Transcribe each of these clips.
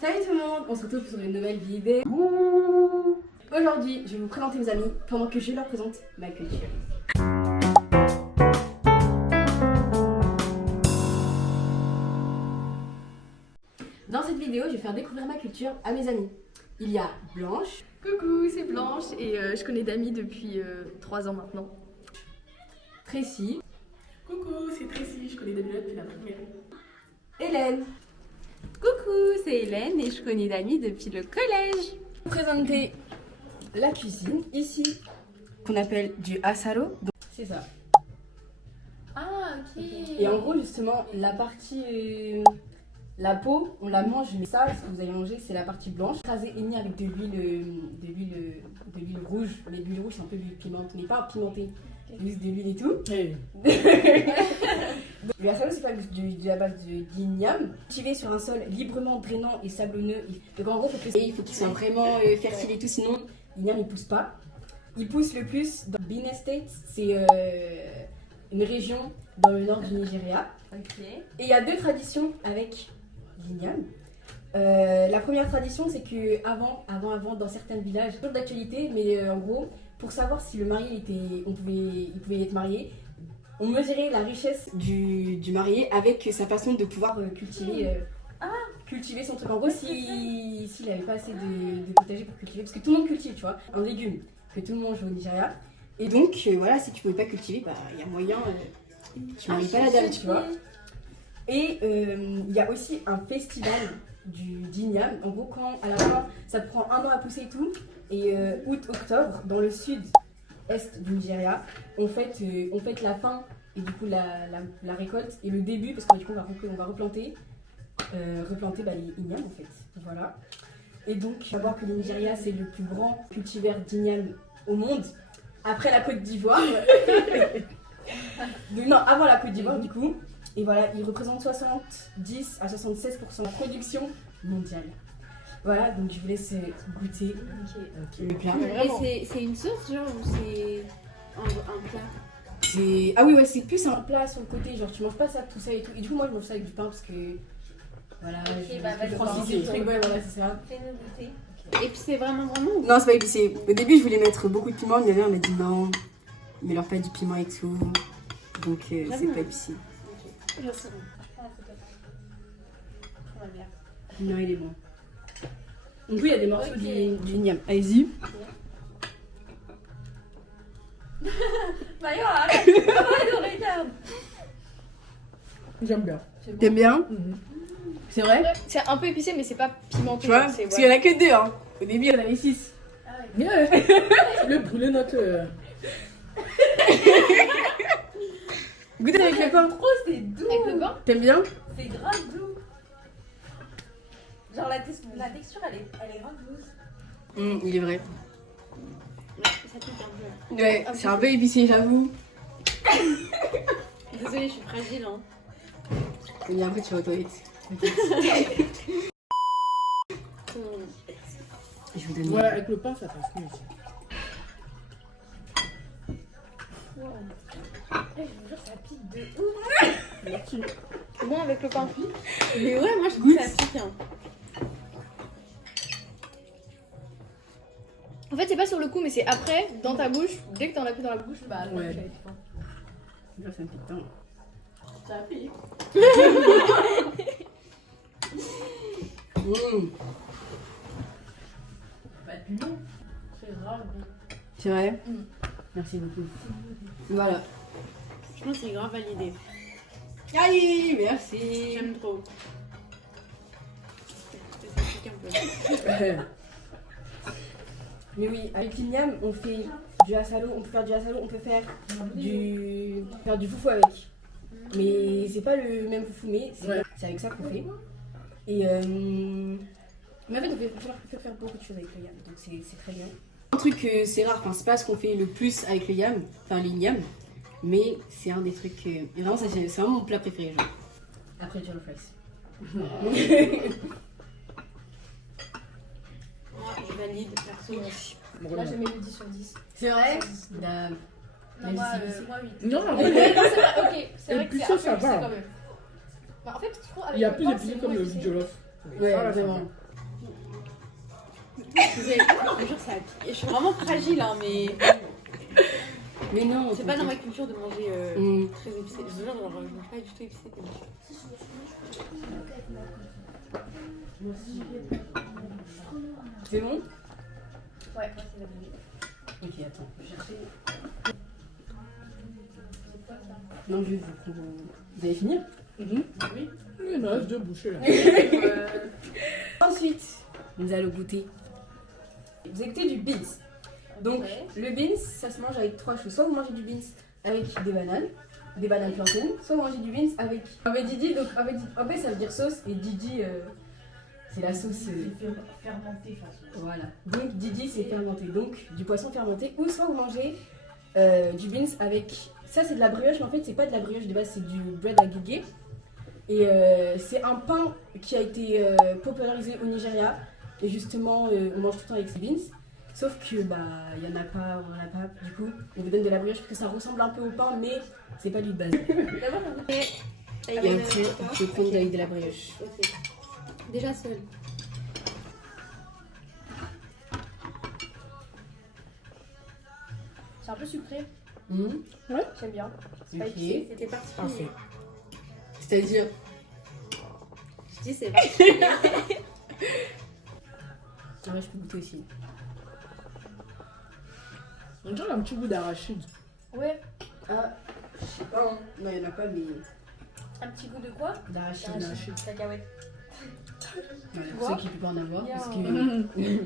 Salut tout le monde, on se retrouve sur une nouvelle vidéo. Aujourd'hui, je vais vous présenter mes amis pendant que je leur présente ma culture. Dans cette vidéo, je vais faire découvrir ma culture à mes amis. Il y a Blanche. Coucou, c'est Blanche et je connais Dami depuis 3 ans maintenant. Tracy. Coucou, c'est Tracy, je connais Dami depuis la primaire. Hélène. Coucou, c'est Hélène et je connais Dami depuis le collège. Je vais vous présenter la cuisine ici, qu'on appelle du asado. Donc, c'est ça. Ah, ok. Et en gros, justement, la partie, la peau, on la mange, mais ça, ce que vous allez manger, c'est la partie blanche, écrasée et mis avec de l'huile rouge. Les huiles rouges, c'est un peu l'huile pimentée, mais pas pimentée, juste de l'huile et tout. Hey. Le asado, c'est fait de la base d'igname, cultivé sur un sol librement drainant et sablonneux. Donc en gros, il faut qu'il soit vraiment fertile et tout, sinon l'igname il pousse pas. Il pousse le plus dans Benin State, c'est une région dans le nord du Nigeria. Ok. Et il y a deux traditions avec l'igname. La première tradition, c'est que avant, dans certains villages, toujours d'actualité, mais en gros, pour savoir si le marié il pouvait être marié, on mesurait la richesse du marié avec sa façon de pouvoir cultiver son truc. En gros, s'il n'avait pas assez de potager pour cultiver, parce que tout le monde cultive, tu vois, un légume que tout le monde mange au Nigeria. Et donc, voilà, si tu ne pouvais pas cultiver, bah, il y a moyen, tu ne maries pas la dame, tu vois. Et il y a aussi un festival d'igname. En gros, quand à la fin, ça te prend 1 an à pousser et tout, et août-octobre, dans le sud-est du Nigeria, on fête la fin et du coup la récolte et le début, parce que du coup on va replanter les ignames en fait. Voilà. Et donc, savoir que le Nigeria c'est le plus grand cultivar d'igname au monde, après la Côte d'Ivoire. Non, avant la Côte d'Ivoire du coup. Et voilà, il représente 70 à 76% de la production mondiale. Voilà, donc je vous laisse goûter le plat. Et c'est une sauce genre ou c'est un plat? Ah oui, ouais, c'est plus un plat sur le côté, genre tu manges pas ça tout ça et tout. Et du coup, moi je mange ça avec du pain parce que. Voilà, je francis le truc, ouais, voilà, c'est ça. Fais-nous goûter. Et puis c'est vraiment ou... Non, c'est pas épicé. Au début, je voulais mettre beaucoup de piment, mais on m'a dit non, mais leur pas du piment et tout. Donc, c'est pas épicé. Non, il est bon. Du coup, il y a des morceaux du igname. Allez-y. Mayo, arrête. Regarde. J'aime bien. T'aimes bien? C'est vrai? C'est un peu épicé, mais c'est pas pimenté. Tu vois? Parce qu'il y en a que 2, hein. Au début, il y en avait 6. Le brûler notre. Goûtez avec le pain. Trop, c'est doux. Avec le pain, T'aimes bien? C'est grave doux. Genre la texture, elle est grave douce. Il est vrai. Ça pique un peu. Ouais, c'est un peu épicé, j'avoue. Désolée, je suis fragile. Hein. Et après, tu vas aux toilettes. Je vous donne. Voilà, avec le pain, ça passe mieux aussi. je vous jure, ça pique de ouf. Merci. C'est bon avec le pain. Mais ouais, moi je trouve que ça pique. Hein. En fait, c'est pas sur le coup, mais c'est après, dans ta bouche. Dès que t'en as plus dans la bouche, bah. Ouais. Là, ça me pique tant. Ça pique. Bah, du non. C'est grave bon. C'est vrai? Merci beaucoup. Voilà. Je pense que c'est grave validé. Aïe, merci. J'aime trop. Ça pique un peu. Mais oui, avec l'igname, on fait du asado, on peut faire du asado, on peut faire du foufou avec. Mais c'est pas le même foufou, mais c'est avec ça qu'on fait. Et mais en fait, on peut faire beaucoup de choses avec le yam, donc c'est très bien. Un truc c'est rare, enfin c'est pas ce qu'on fait le plus avec le yam, enfin l'igname, mais c'est un des trucs, et vraiment c'est vraiment mon plat préféré, genre. Après Jollof Rice. Moi, je valide perso. Là, j'ai mis le 10 sur 10. C'est vrai? Non, moi 8. Non, Non, c'est vrai, ok. C'est vrai que Épicé, c'est un ça peu épicé va. quand même. Bah, en fait, je trouve avec il y a le plus pain, épicé c'est comme moins le épicé. jollof. Ouais, Ça, là, ça vraiment. va. Je jure, ça a piqué. Je suis vraiment fragile, hein, Mais non, c'est pas dans ma culture de manger Mm. très épicé. Je vous jure, genre, je mange pas du tout épicé. C'est bon? Ouais, moi c'est la bonne. Ok, attends, je vais chercher. Non, je vais vous prendre. Vous allez finir? Oui. Il me reste 2 bouchées là. Ensuite, nous allons goûter. Vous avez goûté du beans. Donc, le beans, ça se mange avec 3 choses. Soit vous mangez du beans avec des bananes plantains, soit vous mangez du beans avec Didi. Donc, en fait, ça veut dire sauce, et Didi, c'est la sauce. Fermenté façon. Voilà. Donc, Didi, c'est fermenté. Donc, du poisson fermenté. Ou soit vous mangez du beans avec. Ça, c'est de la brioche, mais en fait, c'est pas de la brioche de base, c'est du bread agougué. Et c'est un pain qui a été popularisé au Nigeria. Et justement, on mange tout le temps avec ces beans. Sauf que, bah, il n'y en a pas, on en a pas. Du coup, on vous donne de la brioche parce que ça ressemble un peu au pain, mais c'est pas du de base. D'abord, on goûtait. Et après, je vais prendre avec de la brioche. Ok. Déjà seul. C'est un peu sucré, Hum, j'aime bien. C'est pas ok. épicé. C'était particulier. Parfait. C'est-à-dire, Je dis c'est particulier. ah ouais, je peux goûter aussi. On dirait un petit goût d'arachide. Ouais, Ah, je sais pas, hein. Non, il n'y en a pas, mais un petit goût de quoi? d'arachide. D'arachide. Cacahuète. Voilà, Tu pour vois ceux qui ne peuvent pas en avoir. Bien. Parce que. Mhm. Ouais.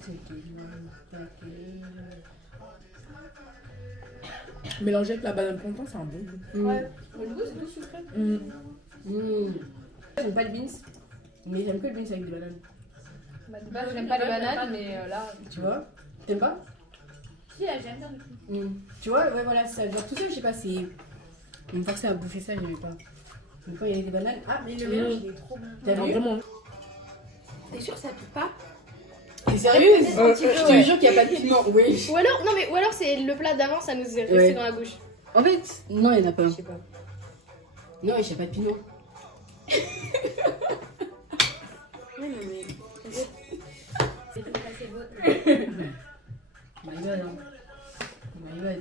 Ceux qui veulent pas Mélangé avec la banane plantain, c'est un bon goût. que- Ouais, mais le goût c'est tout sucré. Mmh. J'aime pas le beans, mais j'aime que le beans avec des bananes. Bah, de base, j'aime pas les bananes, mais là. Tu vois? T'aimes pas? Si, j'aime bien du coup. Tu vois? Ouais, voilà, ça. Genre tout ça, je sais pas, c'est. On me forçait à bouffer ça, j'aimais pas. Donc quand il y avait des bananes. Ah, mais le mélange, il est trop bon. T'as Non, vu? vraiment. T'es sûr que ça pique pas? T'es sérieuse? Un petit peu, Je te ouais. jure qu'il n'y a pas de piment. Oui. Ou alors, non mais, ou alors c'est le plat d'avant, ça nous est resté Ouais. dans la bouche. En fait, non, il n'y en a pas. Je sais pas. Non, il n'y a pas de piment. Ouais, non mais. C'est assez beau. My bad, hein. My bad.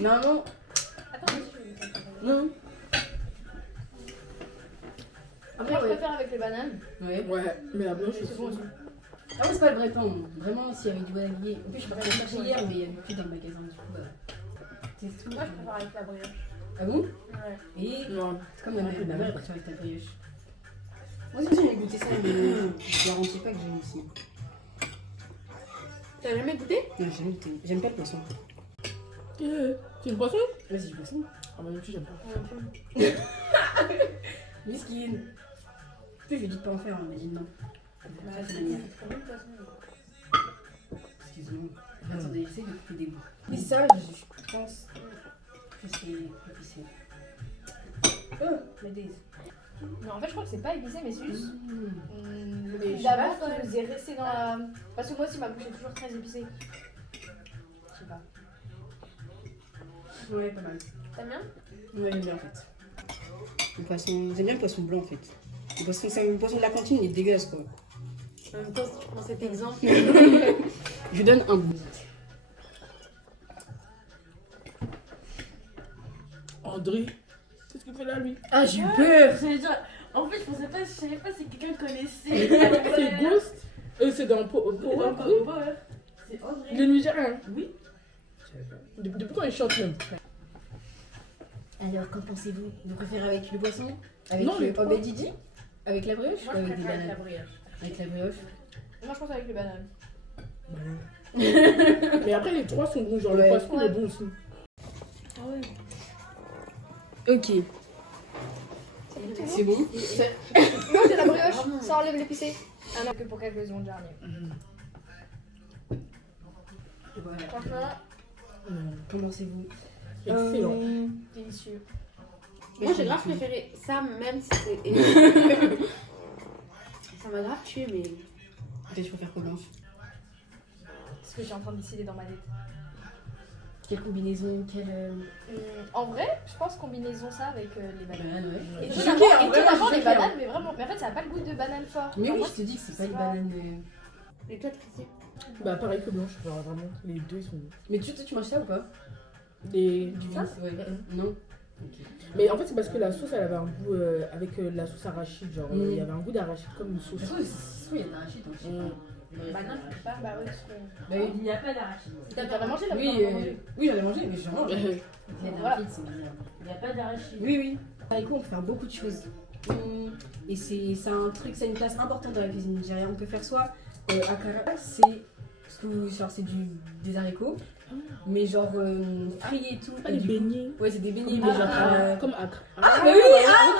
Non. Attends, je vais Non. Après, je préfère avec les bananes. Ouais. Ouais, mais la blanche Mais c'est bon aussi. Ah ouais, c'est pas le vrai pain. Vraiment, s'il y avait du guanaguier. En plus, je sais pas, j'ai cherché hier, mais il y avait plus dans le magasin. Du coup, c'est tout. Moi, je préfère avec la brioche. Ah bon? Ouais. Et Non. c'est comme ma mère est partie avec ta brioche. Moi aussi, j'ai goûté ça, mais je garantis pas que j'aime aussi. T'as jamais goûté? Non, j'ai jamais goûté. J'aime pas le poisson. C'est une poisson? Vas-y, du poisson. Ah bah non plus, j'aime pas. Miskin. Tu sais, je lui dis de pas en faire, hein, mais il dit non. Bah, Ça, c'est c'est la mienne. combien de poissons? Excuse-moi. Attendez, j'essaie de couper des bouts. Et ça, je pense que c'est épicé. Oh, la daise. Non, en fait, je crois que c'est pas épicé, mais c'est juste. Le Mais truc je sais d'avant pas, qui nous est resté dans la. Parce que moi aussi, ma bouche est toujours très épicée. Je sais pas. Ouais, pas mal. T'aimes bien? Ouais, j'aime bien en fait. Le poisson, j'aime bien le poisson blanc en fait. Le poisson de la cantine, il est dégueulasse quoi. En même temps, si tu prends cet exemple. Je lui donne un bout. André, qu'est-ce qu'il fait là, lui? Ah, j'ai eu peur. En fait, je savais pas si quelqu'un connaissait. C'est Ghost. C'est dans Power. C'est André. Il est nigérien. Oui. Depuis quand il chante même? Alors, qu'en pensez-vous? Vous préférez avec le poisson? Avec Non, le les trois. Didi? Avec la brioche? Moi, ou je avec des préfère avec la bananes? brioche. Avec la brioche. Moi, je pense avec les bananes. Mais après, les trois sont bons. Genre, le Ouais. poisson, il est bon aussi. Ah ouais. Ok. C'est bon? Non, c'est la brioche, ça enlève l'épicé. Ah non, que pour quelques secondes, j'arrive. Voilà. Franchement, Comment c'est-vous? Excellent. délicieux. Moi j'ai grave préféré ça, même si c'est. Ça m'a grave tué, mais. Peut-être je préfère comment? Ce que j'ai en train de décider dans ma tête. Quelle combinaison? Quelle. En vrai, je pense combinaison ça avec les bananes. Banane, ouais. Et Je suis étonnamment, choquée, hein, vraiment, étonnamment, je suis les choquée, hein. bananes, mais vraiment. Mais en fait, ça n'a pas le goût de banane fort. Mais Genre, oui, moi, je te dis que c'est pas c'est les pas- bananes. Et toi, Tracy? Bah, pareil que blanche, genre vraiment, les deux ils sont. Mais tu manges ça ou pas? Du Ça vin. ouais. Non. Ok. Mais en fait, c'est parce que la sauce elle avait un goût avec la sauce arachide, genre il y avait un goût d'arachide comme une sauce. De toute façon, il y a de l'arachide dans le chien. Bah non, je peux pas. Bah oui, parce que. Bah oui. Il n'y a pas d'arachide. T'as pas mangé là? Oui, oui j'en ai mangé, mais j'en mange. Il y a de l'arachide, c'est bizarre. Il n'y a pas d'arachide. Oui, oui. Avec quoi on peut faire beaucoup de choses. Et c'est un truc, c'est une place importante dans la cuisine nigériane. On peut faire soit akara, c'est des haricots, mais genre frits et tout. Ah, et les du coup- beignets. Ouais, c'est des beignets, Comme mais genre. comme Accra. Ah, bah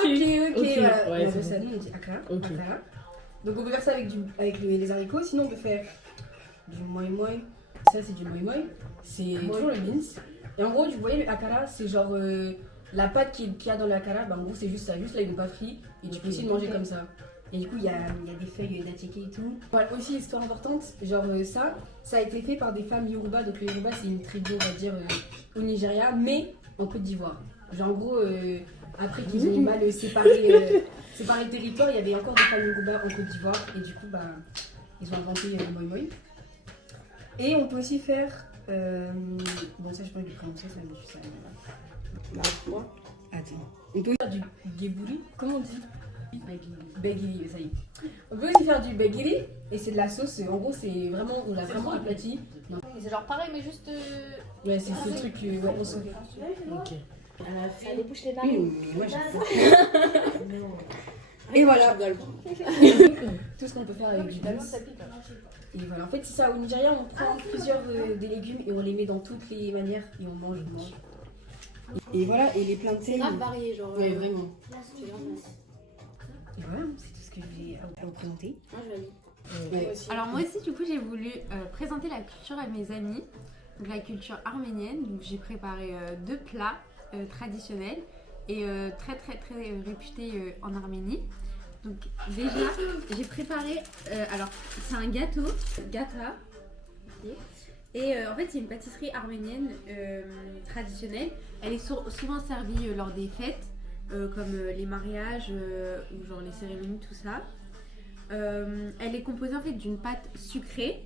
oui, ok, Ok, voilà. ouais, On c'est appelle ça, bon. nous on dit akara. Ok. Akara. Donc on peut faire ça avec les haricots, sinon on peut faire du moi moi. Ça c'est du moi moi. C'est toujours le beans. Et en gros, vous voyez le akara, c'est genre la pâte qu'il y a dans le akara, bah en gros c'est juste ça, juste là ils n'ont pas frit et tu peux aussi le manger comme ça. Et du coup il y a des feuilles d'attiéké et tout. Voilà, aussi histoire importante, genre ça a été fait par des femmes Yoruba, donc le Yoruba c'est une tribu on va dire au Nigeria, mais en Côte d'Ivoire. Genre en gros, après qu'ils ont mal séparé le territoire, il y avait encore des femmes Yoruba en Côte d'Ivoire et du coup bah ils ont inventé le moi moi. Et on peut aussi faire, bon ça je peux pas le prononcer, ça mais je sais. Bah quoi? Attends. On peut faire du gebouri. Comment on dit? Begiri, ça y est. On peut aussi faire du begiri et c'est de la sauce. En gros, c'est vraiment, on l'a vraiment aplati. Non. Mais c'est genre pareil, mais juste. Ouais, c'est ce truc. Ouais, on s'en Ok. Ça débouche les Oui, narines. mais moi j'aime. Et voilà. Tout ce qu'on peut faire avec du beans. Ça pique. Et voilà. En fait, c'est ça. Au Nigeria, on prend plusieurs des légumes et on les met dans toutes les manières et on mange. Et voilà. Et les plantains. C'est grave varié, genre. Ouais, vraiment. C'est grave nice. Et voilà, c'est tout ce que j'ai à vous présenter. Moi, je Ouais. Alors moi aussi du coup j'ai voulu présenter la culture à mes amis, donc la culture arménienne. Donc j'ai préparé 2 plats traditionnels et très réputés en Arménie. Donc déjà j'ai préparé, alors c'est un gâteau, gata, et en fait c'est une pâtisserie arménienne traditionnelle. Elle est souvent servie lors des fêtes. Comme les mariages ou genre les cérémonies, tout ça. Elle est composée en fait d'une pâte sucrée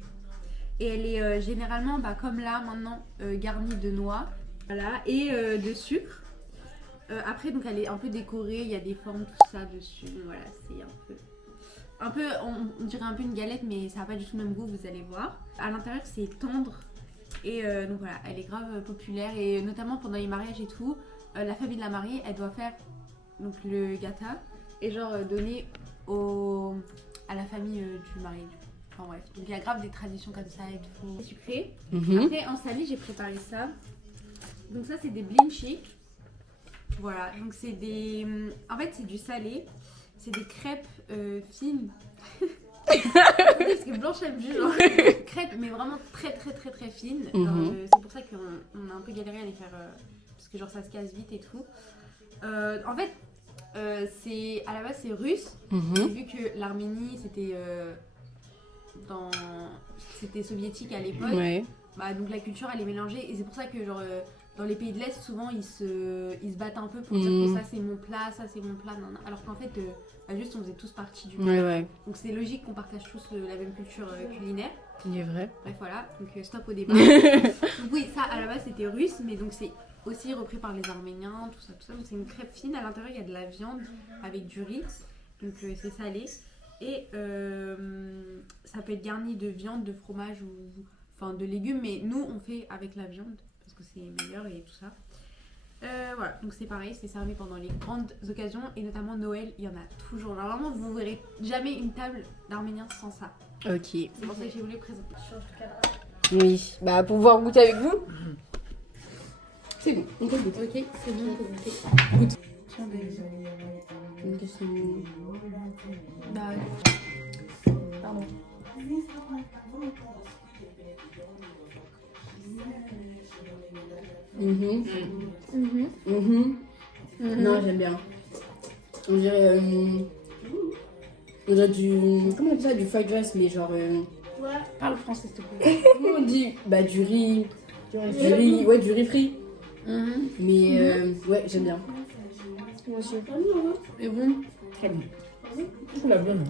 et elle est généralement, comme là maintenant, garnie de noix, voilà, et de sucre. Après donc elle est un peu décorée, il y a des formes tout ça dessus. Donc, voilà, c'est un peu on dirait un peu une galette, mais ça n'a pas du tout le même goût, vous allez voir. À l'intérieur c'est tendre et donc voilà, elle est grave populaire et notamment pendant les mariages et tout. La famille de la mariée, elle doit faire donc le gâteau et genre donner à la famille du marié. Enfin bref, donc il y a grave des traditions comme ça et tout. Sucré. Après en salé, j'ai préparé ça. Donc ça c'est des blinchik. Voilà, donc c'est des... En fait c'est du salé. C'est des crêpes fines. Parce que Blanche aime juste genre crêpes mais vraiment très fines. C'est pour ça qu'on a un peu galéré à les faire parce que genre ça se casse vite et tout. En fait à la base c'est russe. Et vu que l'Arménie c'était soviétique à l'époque, donc la culture elle est mélangée et c'est pour ça que genre dans les pays de l'Est souvent ils se battent un peu pour dire que ça c'est mon plat, ça c'est mon plat, alors qu'en fait juste on faisait tous partie du plat. Donc c'est logique qu'on partage tous la même culture culinaire. Il est vrai. Bref voilà, donc stop au débat. Donc oui, ça à la base c'était russe, mais donc c'est aussi repris par les Arméniens, tout ça. Donc c'est une crêpe fine, à l'intérieur il y a de la viande avec du riz, donc c'est salé. Et ça peut être garni de viande, de fromage ou enfin de légumes, mais nous on fait avec la viande parce que c'est meilleur et tout ça. Voilà, donc c'est pareil, c'est servi pendant les grandes occasions et notamment Noël, il y en a toujours. Normalement, vous verrez jamais une table d'Arméniens sans ça. Ok. C'est pour ça que j'ai voulu présenter. Oui, bah pour pouvoir goûter avec vous. C'est bon, on peut goûter. Ok, c'est bon, on peut goûter. Une question. Pardon. Non, j'aime bien. On dirait comment on dit ça, du fried rice, mais genre Parle français s'il te plaît. comment on dit, bah du riz, ouais, du riz frit. Mais ouais, j'aime bien. Moi aussi. Et bon, Très bon. Je la bonne.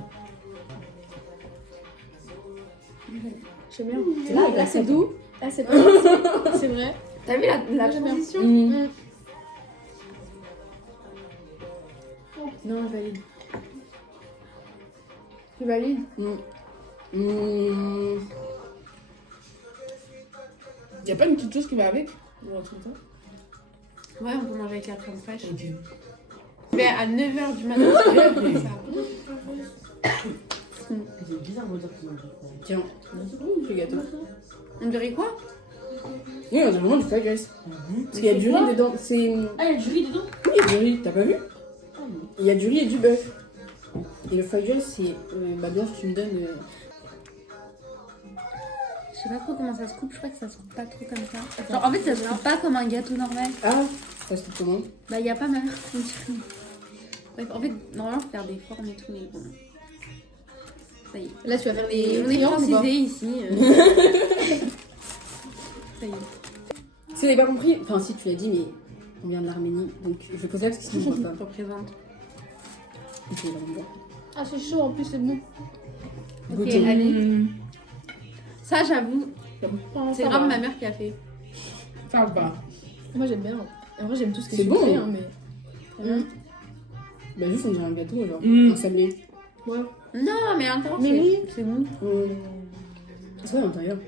J'aime bien. Là, c'est doux. Là, c'est pas c'est vrai. T'as vu la J'aime bien. transition Non, je valide. Tu valides? Y a pas une petite chose qui va avec? Ou un truc comme ça? Ouais, on peut manger avec la crème fraîche. Ok. Mais à 9h du matin, c'est ça. C'est bizarre de dire qu'ils ont dit quoi. Tiens, le gâteau. On dirait quoi? Oui, on a vraiment du fried rice. Parce qu'il y a du riz dedans. C'est. Ah, il y a du riz dedans? Oui, il y a du riz, t'as pas vu? Il y a du riz et du bœuf. Et le fried rice, c'est. Bah, bien, tu me donnes. Je sais pas trop comment ça se coupe, je crois que ça se coupe pas trop comme ça. Genre, en fait, ça se coupe pas comme un gâteau normal. Ah, ça se coupe comment? Bah, y a pas ma mère. Bref, en fait, normalement, faut faire des formes et tout, mais bon. Ça y est. Là, tu vas faire des On est triangles ou pas? francisés ici. Ça y est. Si vous n'avez pas compris, enfin, si tu l'as dit, mais on vient de l'Arménie, donc je pose là parce que sinon je vois pas. Représente. Ok, là, on voit. Ah, c'est chaud en plus, c'est bon. Ok, Goûtons. allez. Ça, j'avoue, c'est Ça grave va. ma mère qui a fait. Ça va. Moi, j'aime bien. En vrai, j'aime tout ce qui est C'est bon, sucré, hein. hein, mais. Bah, juste on dirait un gâteau, genre. Mm. Un sablé. Ouais. Non, mais à l'intérieur, Mais oui. c'est mou. C'est vrai, à l'intérieur.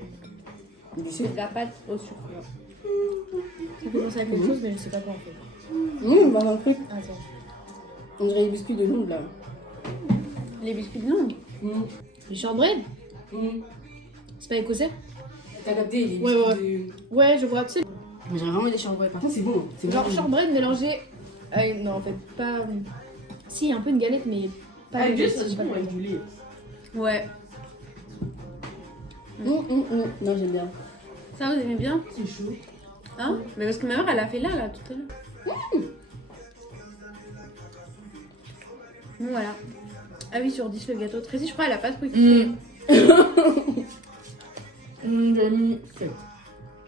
Du sucre. La pâte au sucre. Ça fait penser à quelque chose, mais je sais pas quoi en fait. On va voir un truc. Attends. On dirait les biscuits de Londres, là. Les biscuits de Londres. Les shortbread? C'est pas écossais? T'as capté les Ouais, biscuits Ouais, je vois. Tu sais, de. On dirait vraiment des shortbread. Par contre, c'est bon. C'est genre bon. shortbread mélangé. Non, en fait, pas. Si, un peu une galette, mais pas. Ah, de juste, galette, c'est je sais pas bon quoi. avec du lait. Ouais. Non, j'aime bien. Ça, vous aimez bien? C'est chaud. Hein? Mais parce que ma mère, elle a fait là, tout à l'heure. Bon, voilà. Ah oui, sur 10 le gâteau. Tracy, je crois, elle a pas trop kiffé. J'ai mis 7.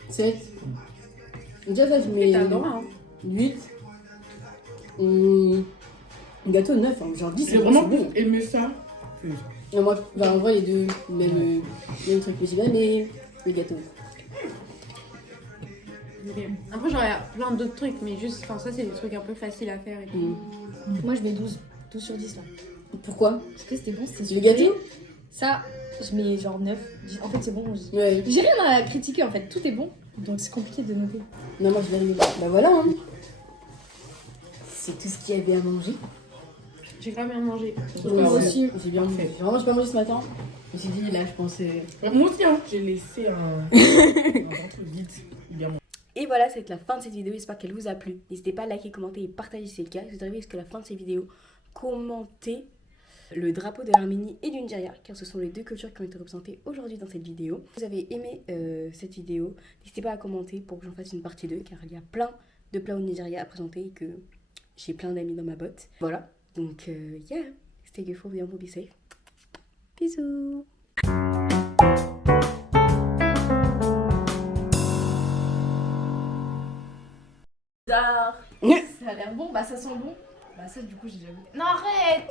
7. Déjà, ça, je mets. T'as le droit, hein. 8. Gâteau 9, hein. Genre 10, J'ai c'est vraiment bon. plus aimé ça. Non, moi, bah, en vrai, les deux, même truc. Mais j'ai bien aimé le gâteau. Après, j'aurais plein d'autres trucs, mais juste, enfin, ça, c'est des trucs un peu faciles à faire. Et tout. Moi, je mets 12. 12 sur 10 là. Pourquoi? Parce que c'était bon, c'était Le sucré. gâteau? Ça, je mets genre 9. En fait, c'est bon. Ouais. J'ai rien à critiquer en fait, tout est bon. Donc c'est compliqué de noter. Non, moi, je vais aimé. Bah voilà, hein. C'est tout ce qu'il y avait à manger. J'ai grave bien mangé. Moi ouais. aussi, j'ai bien fait. Vraiment, j'ai pas mangé ce matin. Je me suis dit, là, je pensais. Moi aussi, hein. J'ai laissé un ventre vide. Bien mangé. Et voilà, c'est la fin de cette vidéo. J'espère qu'elle vous a plu. N'hésitez pas à liker, commenter et partager si c'est le cas. Si vous arrivez jusqu'à la fin de cette vidéo, commentez le drapeau de l'Arménie et du Nigeria, car ce sont les deux cultures qui ont été représentées aujourd'hui dans cette vidéo. Si vous avez aimé cette vidéo, n'hésitez pas à commenter pour que j'en fasse une partie 2, car il y a plein de plats au Nigeria à présenter et que j'ai plein d'amis dans ma botte. Voilà, donc yeah, stay careful and be safe. Bisous. Ça a l'air bon, bah ça sent bon. Bah ça du coup j'ai déjà goûté. Non arrête.